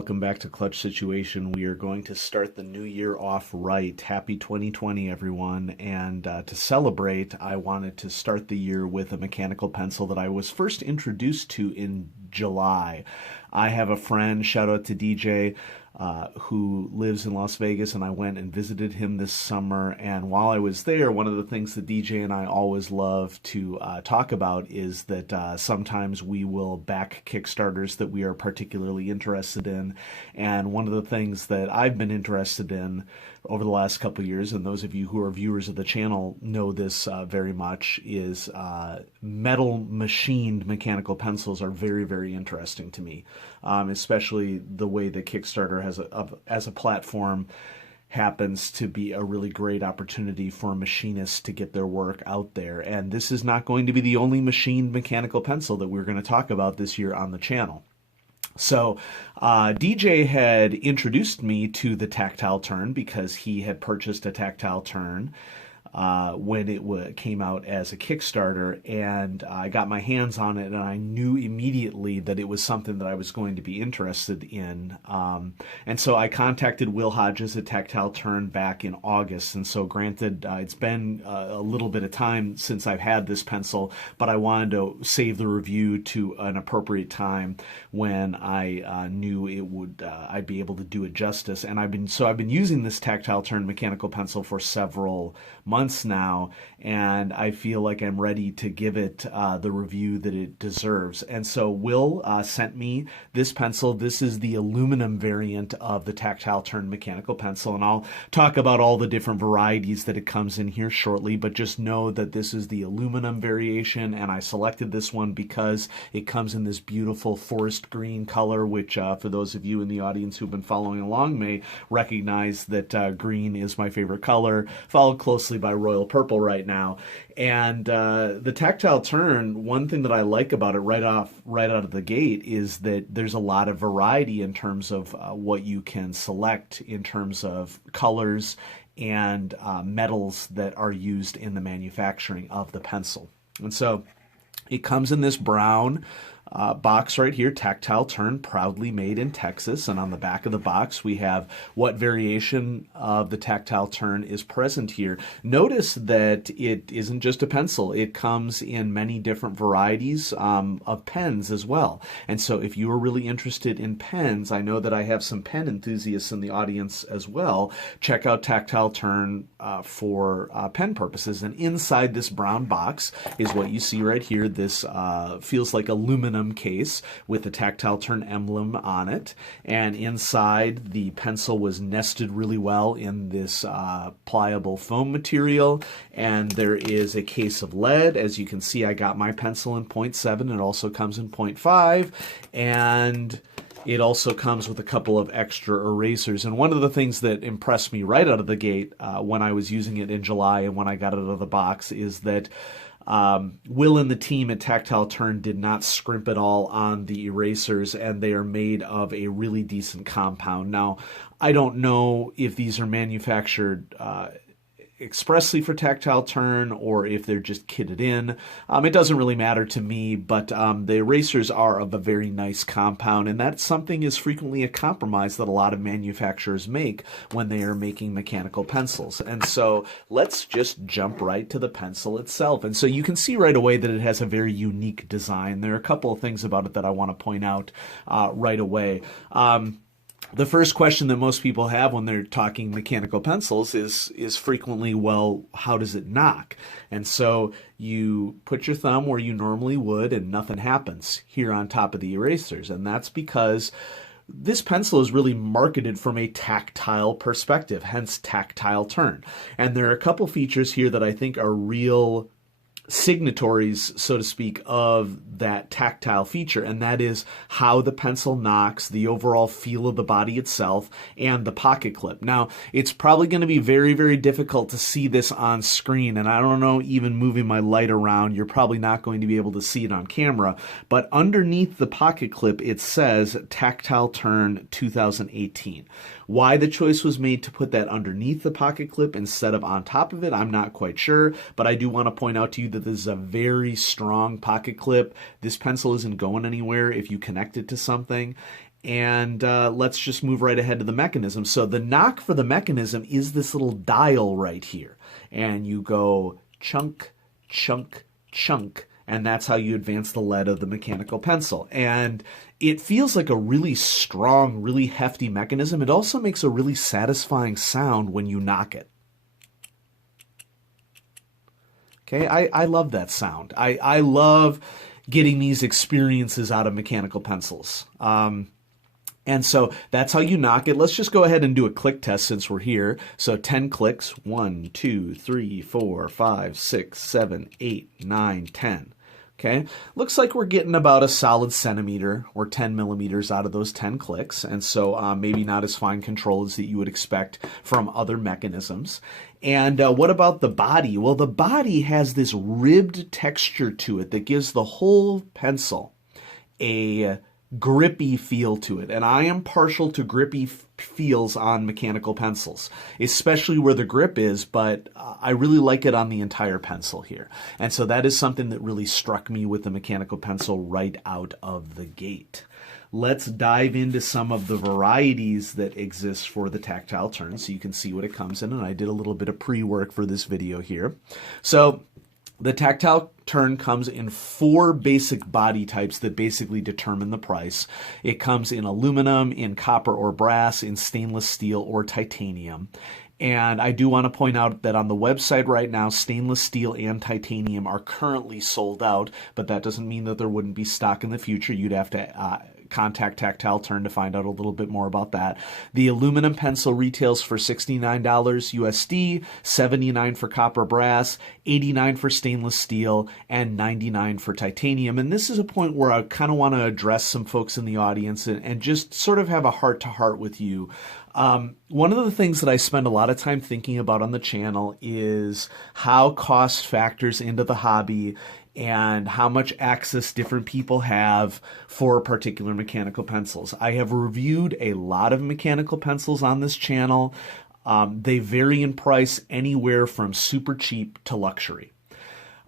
welcome back to Clutch Situation. We are going to start the new year off right. Happy 2020, everyone. And to celebrate, I wanted to start the year with a mechanical pencil that I was first introduced to in July. I have a friend, shout out to DJ, who lives in Las Vegas, and I went and visited him this summer. And while I was there, one of the things that DJ and I always love to talk about is that sometimes we will back Kickstarters that we are particularly interested in. And one of the things that I've been interested in over the last couple of years, and those of you who are viewers of the channel know this very much, is metal machined mechanical pencils are very, very interesting to me, especially the way that Kickstarter as a platform happens to be a really great opportunity for machinists to get their work out there. And this is not going to be the only machined mechanical pencil that we're going to talk about this year on the channel. So DJ had introduced me to the Tactile Turn because he had purchased a Tactile Turn when it came out as a Kickstarter, and I got my hands on it, and I knew immediately that it was something that I was going to be interested in. And so I contacted Will Hodges at Tactile Turn back in August, and so granted, it's been a little bit of time since I've had this pencil, but I wanted to save the review to an appropriate time when I knew it would I'd be able to do it justice. And I've been using this Tactile Turn mechanical pencil for several months now, and I feel like I'm ready to give it the review that it deserves. And so Will sent me this pencil. This is the aluminum variant of the Tactile Turn mechanical pencil, and I'll talk about all the different varieties that it comes in here shortly, but just know that this is the aluminum variation, and I selected this one because it comes in this beautiful forest green color, which for those of you in the audience who've been following along may recognize that green is my favorite color, followed closely by royal purple right now. And the Tactile Turn, one thing that I like about it right out of the gate is that there's a lot of variety in terms of what you can select in terms of colors and metals that are used in the manufacturing of the pencil. And so it comes in this brown box right here, Tactile Turn, proudly made in Texas. And on the back of the box, we have what variation of the Tactile Turn is present here. Notice that it isn't just a pencil. It comes in many different varieties of pens as well. And so if you are really interested in pens, I know that I have some pen enthusiasts in the audience as well. Check out Tactile Turn for pen purposes. And inside this brown box is what you see right here. This feels like aluminum case with the Tactile Turn emblem on it, and inside the pencil was nested really well in this pliable foam material, and there is a case of lead. As you can see, I got my pencil in 0.7. It also comes in 0.5, and it also comes with a couple of extra erasers. And one of the things that impressed me right out of the gate when I was using it in July and when I got it out of the box is that Will and the team at Tactile Turn did not scrimp at all on the erasers, and they are made of a really decent compound. Now, I don't know if these are manufactured expressly for Tactile Turn or if they're just kitted in. It doesn't really matter to me, but the erasers are of a very nice compound, and that something is frequently a compromise that a lot of manufacturers make when they are making mechanical pencils. And so let's just jump right to the pencil itself. And so you can see right away that it has a very unique design. There are a couple of things about it that I want to point out right away. The first question that most people have when they're talking mechanical pencils is frequently, well, how does it knock? And so you put your thumb where you normally would and nothing happens here on top of the erasers. And that's because this pencil is really marketed from a tactile perspective, hence Tactile Turn. And there are a couple features here that I think are real signatories, so to speak, of that tactile feature, and that is how the pencil knocks, the overall feel of the body itself, and the pocket clip. Now, it's probably going to be very, very difficult to see this on screen, and I don't know, even moving my light around, you're probably not going to be able to see it on camera, but underneath the pocket clip, it says Tactile Turn 2018. Why the choice was made to put that underneath the pocket clip instead of on top of it, I'm not quite sure, but I do want to point out to you that this is a very strong pocket clip. This pencil isn't going anywhere if you connect it to something. And let's just move right ahead to the mechanism. So the knock for the mechanism is this little dial right here. And you go chunk, chunk, chunk, and that's how you advance the lead of the mechanical pencil. And it feels like a really strong, really hefty mechanism. It also makes a really satisfying sound when you knock it. Okay, I love that sound. I love getting these experiences out of mechanical pencils. And so that's how you knock it. Let's just go ahead and do a click test since we're here. So 10 clicks, 1, 2, 3, 4, 5, 6, 7, 8, 9, 10. Okay, looks like we're getting about a solid centimeter or 10 millimeters out of those 10 clicks. And so maybe not as fine control as that you would expect from other mechanisms. And what about the body? Well, the body has this ribbed texture to it that gives the whole pencil a grippy feel to it. And I am partial to grippy feels on mechanical pencils, especially where the grip is, but I really like it on the entire pencil here. And so that is something that really struck me with the mechanical pencil right out of the gate. Let's dive into some of the varieties that exist for the tactile turn so you can see what it comes in. And I did a little bit of pre-work for this video here. So the tactile turn comes in 4 basic body types that basically determine the price. It comes in aluminum, in copper or brass, in stainless steel or titanium. And I do want to point out that on the website right now, stainless steel and titanium are currently sold out, but that doesn't mean that there wouldn't be stock in the future. You'd have to contact Tactile Turn to find out a little bit more about that. The aluminum pencil retails for $69 USD, $79 for copper brass, $89 for stainless steel, and $99 for titanium. And this is a point where I kind of want to address some folks in the audience and just sort of have a heart-to-heart with you. One of the things that I spend a lot of time thinking about on the channel is how cost factors into the hobby and how much access different people have for particular mechanical pencils. I have reviewed a lot of mechanical pencils on this channel. They vary in price anywhere from super cheap to luxury.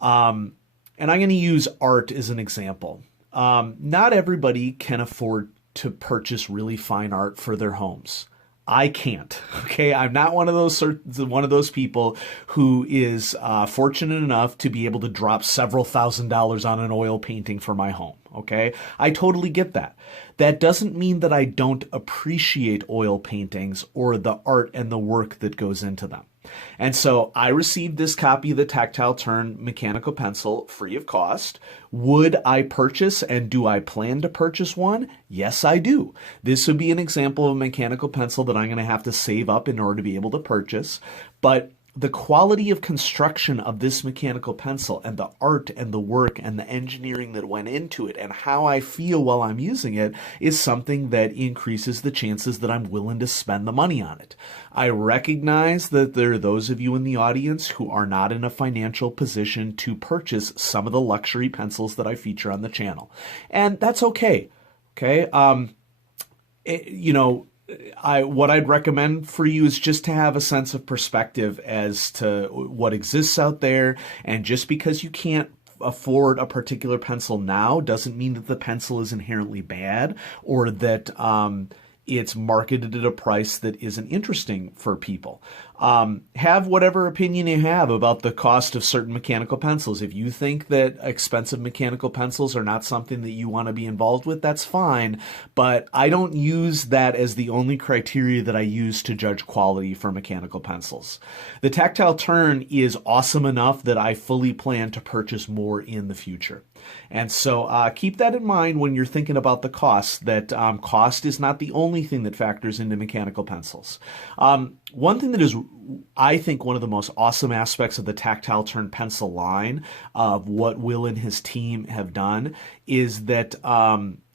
And I'm going to use art as an example. Not everybody can afford to purchase really fine art for their homes. I can't. Okay, I'm not one of those people who is fortunate enough to be able to drop several $1,000s on an oil painting for my home. Okay, I totally get that. That doesn't mean that I don't appreciate oil paintings or the art and the work that goes into them. And so I received this copy of the Tactile Turn mechanical pencil free of cost. Would I purchase and do I plan to purchase one? Yes, I do. This would be an example of a mechanical pencil that I'm going to have to save up in order to be able to purchase. But the quality of construction of this mechanical pencil and the art and the work and the engineering that went into it and how I feel while I'm using it is something that increases the chances that I'm willing to spend the money on it. I recognize that there are those of you in the audience who are not in a financial position to purchase some of the luxury pencils that I feature on the channel. And that's okay. Okay. What I'd recommend for you is just to have a sense of perspective as to what exists out there. And just because you can't afford a particular pencil now doesn't mean that the pencil is inherently bad or that it's marketed at a price that isn't interesting for people. Have whatever opinion you have about the cost of certain mechanical pencils. If you think that expensive mechanical pencils are not something that you want to be involved with, that's fine. But I don't use that as the only criteria that I use to judge quality for mechanical pencils. The Tactile Turn is awesome enough that I fully plan to purchase more in the future. And so keep that in mind when you're thinking about the cost, that cost is not the only thing that factors into mechanical pencils. One thing that is, I think, one of the most awesome aspects of the Tactile Turn pencil line of what Will and his team have done is that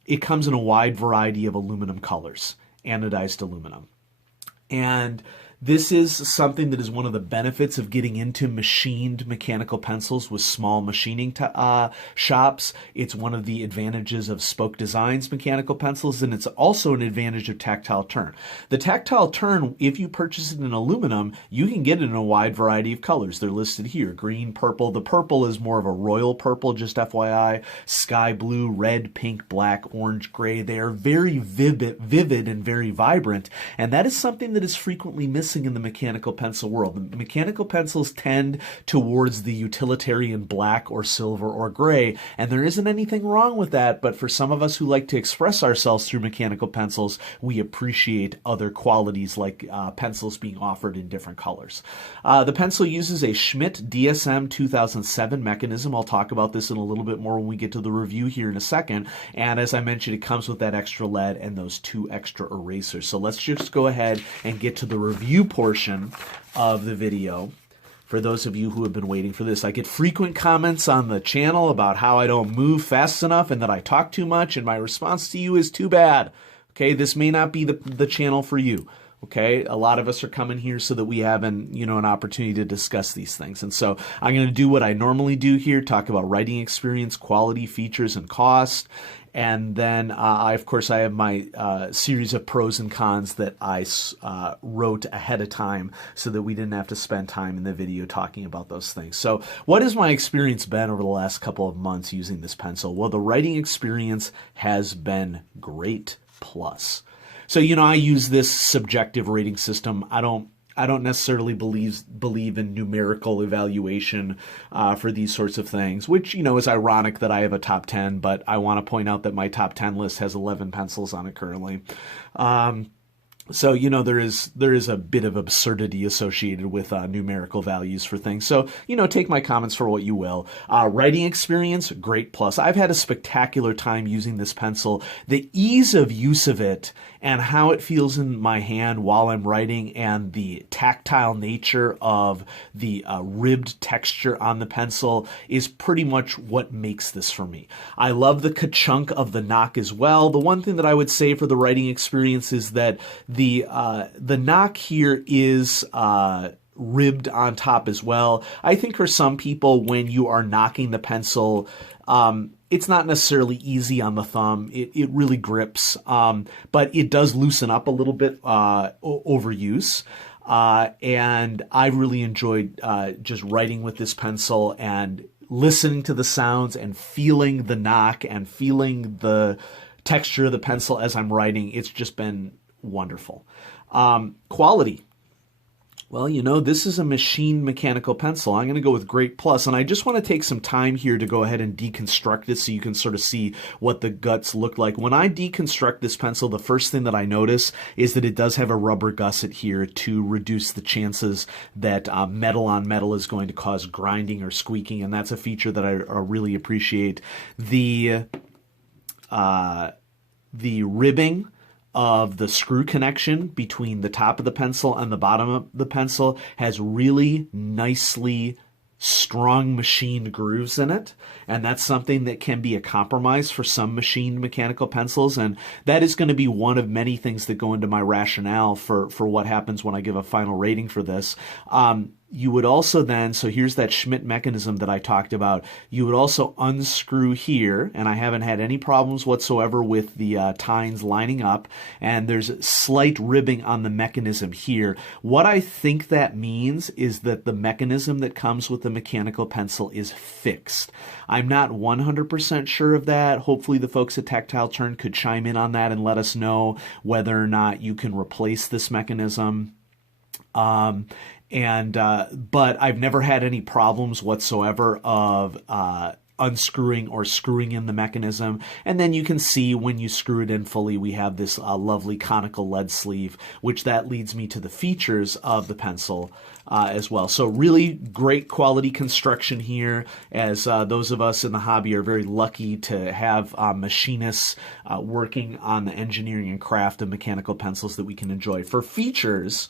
it comes in a wide variety of aluminum colors, anodized aluminum. And This is something that is one of the benefits of getting into machined mechanical pencils with small machining shops. It's one of the advantages of Spoke Designs mechanical pencils, and it's also an advantage of Tactile Turn. The Tactile Turn, if you purchase it in aluminum, you can get it in a wide variety of colors. They're listed here: green, purple. The purple is more of a royal purple, just FYI. Sky blue, red, pink, black, orange, gray. They are very vivid and very vibrant, and that is something that is frequently missing in the mechanical pencil world. The mechanical pencils tend towards the utilitarian black or silver or gray, and there isn't anything wrong with that, but for some of us who like to express ourselves through mechanical pencils, we appreciate other qualities like pencils being offered in different colors. The pencil uses a Schmidt DSM 2007 mechanism. I'll talk about this in a little bit more when we get to the review here in a second, and as I mentioned, it comes with that extra lead and those 2 extra erasers. So let's just go ahead and get to the review portion of the video. For those of you who have been waiting for this, I get frequent comments on the channel about how I don't move fast enough and that I talk too much, and my response to you is too bad. Okay, this may not be the channel for you. Okay, a lot of us are coming here so that we have an opportunity to discuss these things. And so I'm going to do what I normally do here, talk about writing experience, quality, features, and cost. And then, of course, I have my series of pros and cons that I wrote ahead of time so that we didn't have to spend time in the video talking about those things. So what has my experience been over the last couple of months using this pencil? Well, the writing experience has been great plus. So, I use this subjective rating system. I don't necessarily believe in numerical evaluation for these sorts of things, which, is ironic that I have a top 10, but I want to point out that my top 10 list has 11 pencils on it currently. So, there is a bit of absurdity associated with numerical values for things. So, take my comments for what you will. Writing experience, great plus. I've had a spectacular time using this pencil. The ease of use of it and how it feels in my hand while I'm writing, and the tactile nature of the ribbed texture on the pencil is pretty much what makes this for me. I love the ka-chunk of the knock as well. The one thing that I would say for the writing experience is that the knock here is ribbed on top as well. I think for some people, when you are knocking the pencil, it's not necessarily easy on the thumb. It really grips, but it does loosen up a little bit over use. And I really enjoyed just writing with this pencil and listening to the sounds and feeling the knock and feeling the texture of the pencil as I'm writing. It's just been wonderful. Quality. Well, this is a machined mechanical pencil. I'm going to go with great plus, and I just want to take some time here to go ahead and deconstruct it so you can sort of see what the guts look like. When I deconstruct this pencil, the first thing that I notice is that it does have a rubber gusset here to reduce the chances that metal on metal is going to cause grinding or squeaking, and that's a feature that I really appreciate. The ribbing of the screw connection between the top of the pencil and the bottom of the pencil has really nicely strong machined grooves in it, and that's something that can be a compromise for some machined mechanical pencils, and that is going to be one of many things that go into my rationale for what happens when I give a final rating for this. You would also then, so here's that Schmidt mechanism that I talked about, you would also unscrew here, and I haven't had any problems whatsoever with the tines lining up, and there's slight ribbing on the mechanism here. What I think that means is that the mechanism that comes with the mechanical pencil is fixed. I'm not 100% sure of that. Hopefully the folks at Tactile Turn could chime in on that and let us know whether or not you can replace this mechanism. But I've never had any problems whatsoever of unscrewing or screwing in the mechanism. And then you can see when you screw it in fully, we have this lovely conical lead sleeve, which that leads me to the features of the pencil as well. So really great quality construction here, as those of us in the hobby are very lucky to have machinists working on the engineering and craft of mechanical pencils that we can enjoy. For features,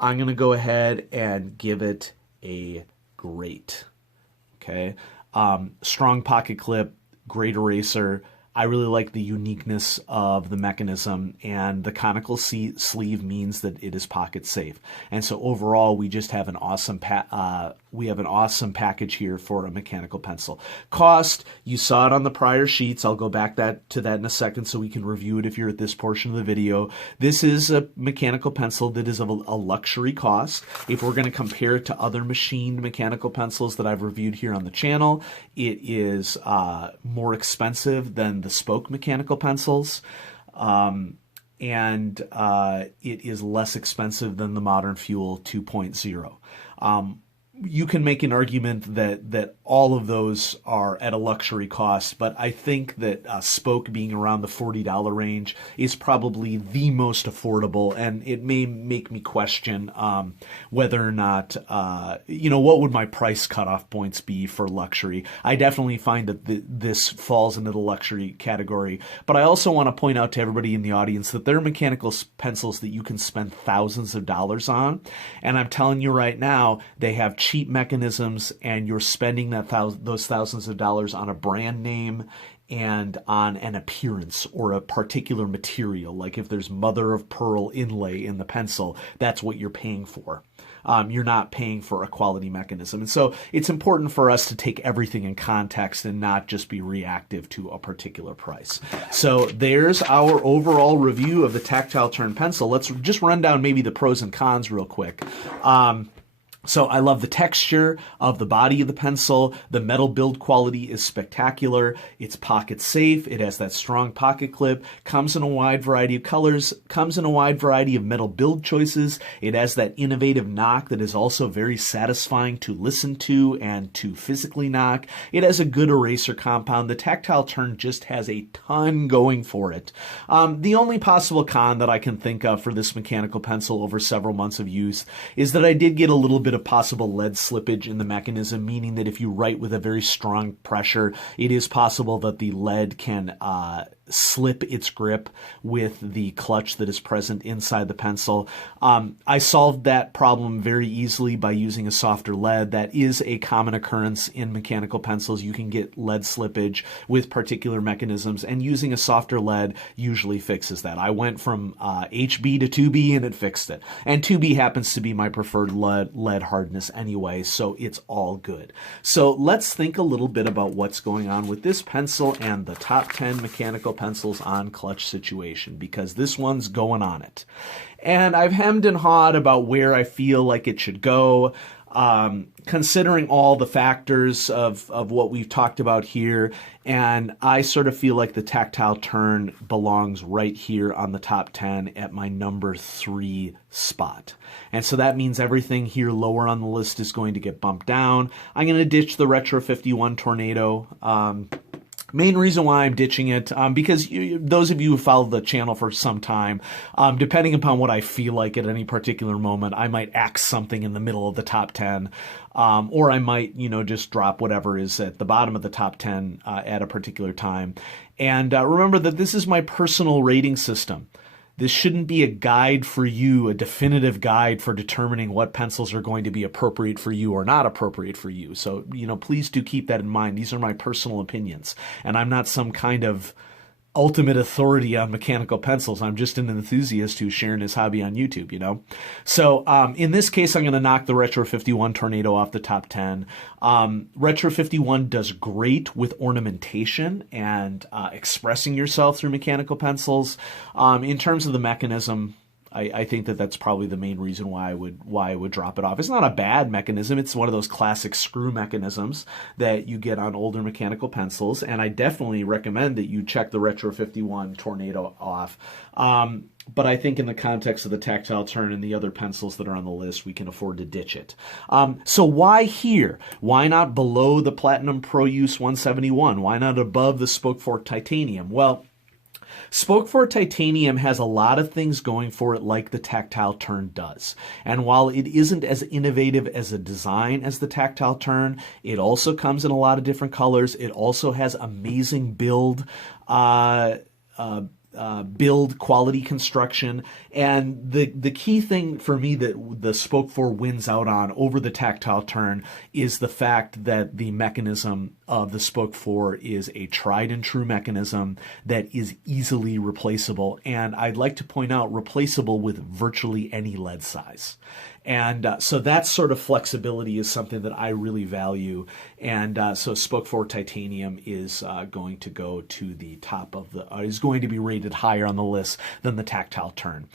I'm going to go ahead and give it a great. Okay. Strong pocket clip, great eraser, I really like the uniqueness of the mechanism, and the conical sleeve means that it is pocket safe. And so overall, we just have an awesome package here for a mechanical pencil. Cost, you saw it on the prior sheets. I'll go back to that in a second so we can review it if you're at this portion of the video. This is a mechanical pencil that is of a luxury cost. If we're going to compare it to other machined mechanical pencils that I've reviewed here on the channel, it is more expensive than the spoke mechanical pencils. And it is less expensive than the Modern Fuel 2.0. You can make an argument that all of those are at a luxury cost, but I think that spoke being around the $40 range is probably the most affordable, and it may make me question whether or not, what would my price cutoff points be for luxury. I definitely find that this falls into the luxury category, but I also want to point out to everybody in the audience that there are mechanical pencils that you can spend thousands of dollars on, and I'm telling you right now, they have cheap mechanisms, and you're spending those thousands of dollars on a brand name and on an appearance or a particular material. Like if there's mother of pearl inlay in the pencil, that's what you're paying for. You're not paying for a quality mechanism. And so it's important for us to take everything in context and not just be reactive to a particular price. So there's our overall review of the Tactile Turn pencil. Let's just run down maybe the pros and cons real quick. So I love the texture of the body of the pencil. The metal build quality is spectacular. It's pocket safe. It has that strong pocket clip. Comes in a wide variety of colors. Comes in a wide variety of metal build choices. It has that innovative knock that is also very satisfying to listen to and to physically knock. It has a good eraser compound. The Tactile Turn just has a ton going for it. The only possible con that I can think of for this mechanical pencil over several months of use is that I did get a little bit of possible lead slippage in the mechanism, meaning that if you write with a very strong pressure, it is possible that the lead can slip its grip with the clutch that is present inside the pencil. I solved that problem very easily by using a softer lead. That is a common occurrence in mechanical pencils. You can get lead slippage with particular mechanisms, and using a softer lead usually fixes that. I went from HB to 2B and it fixed it. And 2B happens to be my preferred lead hardness anyway, so it's all good. So let's think a little bit about what's going on with this pencil and the top 10 mechanical pencils on clutch situation, because this one's going on it. And I've hemmed and hawed about where I feel like it should go. Considering all the factors of what we've talked about here, and I sort of feel like the Tactile Turn belongs right here on the top 10 at my number 3 spot. And so that means everything here lower on the list is going to get bumped down. I'm going to ditch the Retro 51 Tornado. Main reason why I'm ditching it, because those of you who follow the channel for some time, depending upon what I feel like at any particular moment, I might axe something in the middle of the top 10, or I might, just drop whatever is at the bottom of the top 10 at a particular time. And remember that this is my personal rating system. This shouldn't be a guide for you, a definitive guide for determining what pencils are going to be appropriate for you or not appropriate for you. So, please do keep that in mind. These are my personal opinions, and I'm not some kind of ultimate authority on mechanical pencils. I'm just an enthusiast who's sharing his hobby on YouTube, So in this case, I'm going to knock the Retro 51 Tornado off the top 10. Retro 51 does great with ornamentation and expressing yourself through mechanical pencils. In terms of the mechanism, I think that's probably the main reason why I would drop it off. It's not a bad mechanism. It's one of those classic screw mechanisms that you get on older mechanical pencils, and I definitely recommend that you check the Retro 51 Tornado off. But I think in the context of the Tactile Turn and the other pencils that are on the list, we can afford to ditch it. So why here? Why not below the Platinum Pro Use 171? Why not above the Spoke Fork Titanium? Well, Spoke Fork Titanium has a lot of things going for it like the Tactile Turn does. And while it isn't as innovative as a design as the Tactile Turn, it also comes in a lot of different colors. It also has amazing build build quality construction. And the key thing for me that the Spoke 4 wins out on over the Tactile turn is the fact that the mechanism of the Spoke 4 is a tried and true mechanism that is easily replaceable. And I'd like to point out replaceable with virtually any lead size. And so that sort of flexibility is something that I really value. And so Spoke 4 Titanium is going to go to the top of the, is going to be rated higher on the list than the Tactile turn.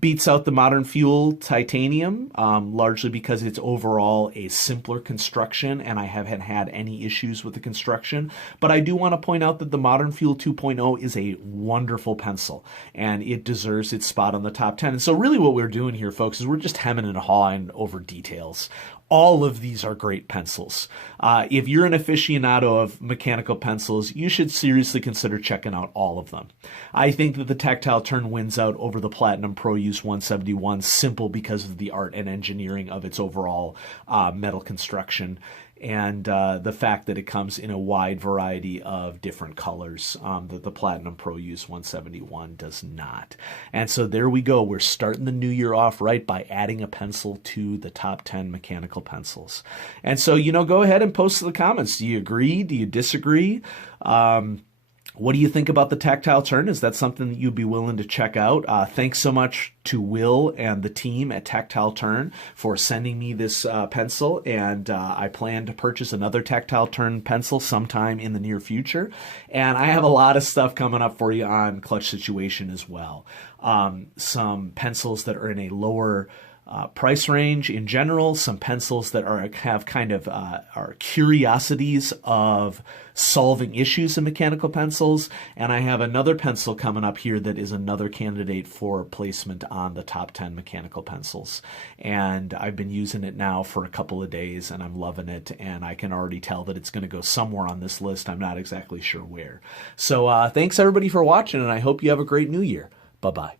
Beats out the Modern Fuel Titanium, largely because it's overall a simpler construction, and I haven't had any issues with the construction. But I do want to point out that the Modern Fuel 2.0 is a wonderful pencil, and it deserves its spot on the top 10. And so really what we're doing here, folks, is we're just hemming and hawing over details. All of these are great pencils. If you're an aficionado of mechanical pencils, you should seriously consider checking out all of them. I think that the Tactile turn wins out over the Platinum Pro Use 171 simple because of the art and engineering of its overall metal construction, and the fact that it comes in a wide variety of different colors that the Platinum Pro Use 171 does not. And so there we go. We're starting the new year off right by adding a pencil to the top 10 mechanical pencils. And so, go ahead and post in the comments. Do you agree? Do you disagree? What do you think about the Tactile turn? Is that something that you'd be willing to check out? Thanks so much to Will and the team at Tactile Turn for sending me this pencil, and I plan to purchase another Tactile Turn pencil sometime in the near future. And I have a lot of stuff coming up for you on Clutch Situation as well. Some pencils that are in a lower price range in general, some pencils that have kind of are curiosities of solving issues in mechanical pencils, and I have another pencil coming up here that is another candidate for placement on the top 10 mechanical pencils. And I've been using it now for a couple of days, and I'm loving it, and I can already tell that it's going to go somewhere on this list. I'm not exactly sure where. So thanks everybody for watching, and I hope you have a great new year. Bye-bye.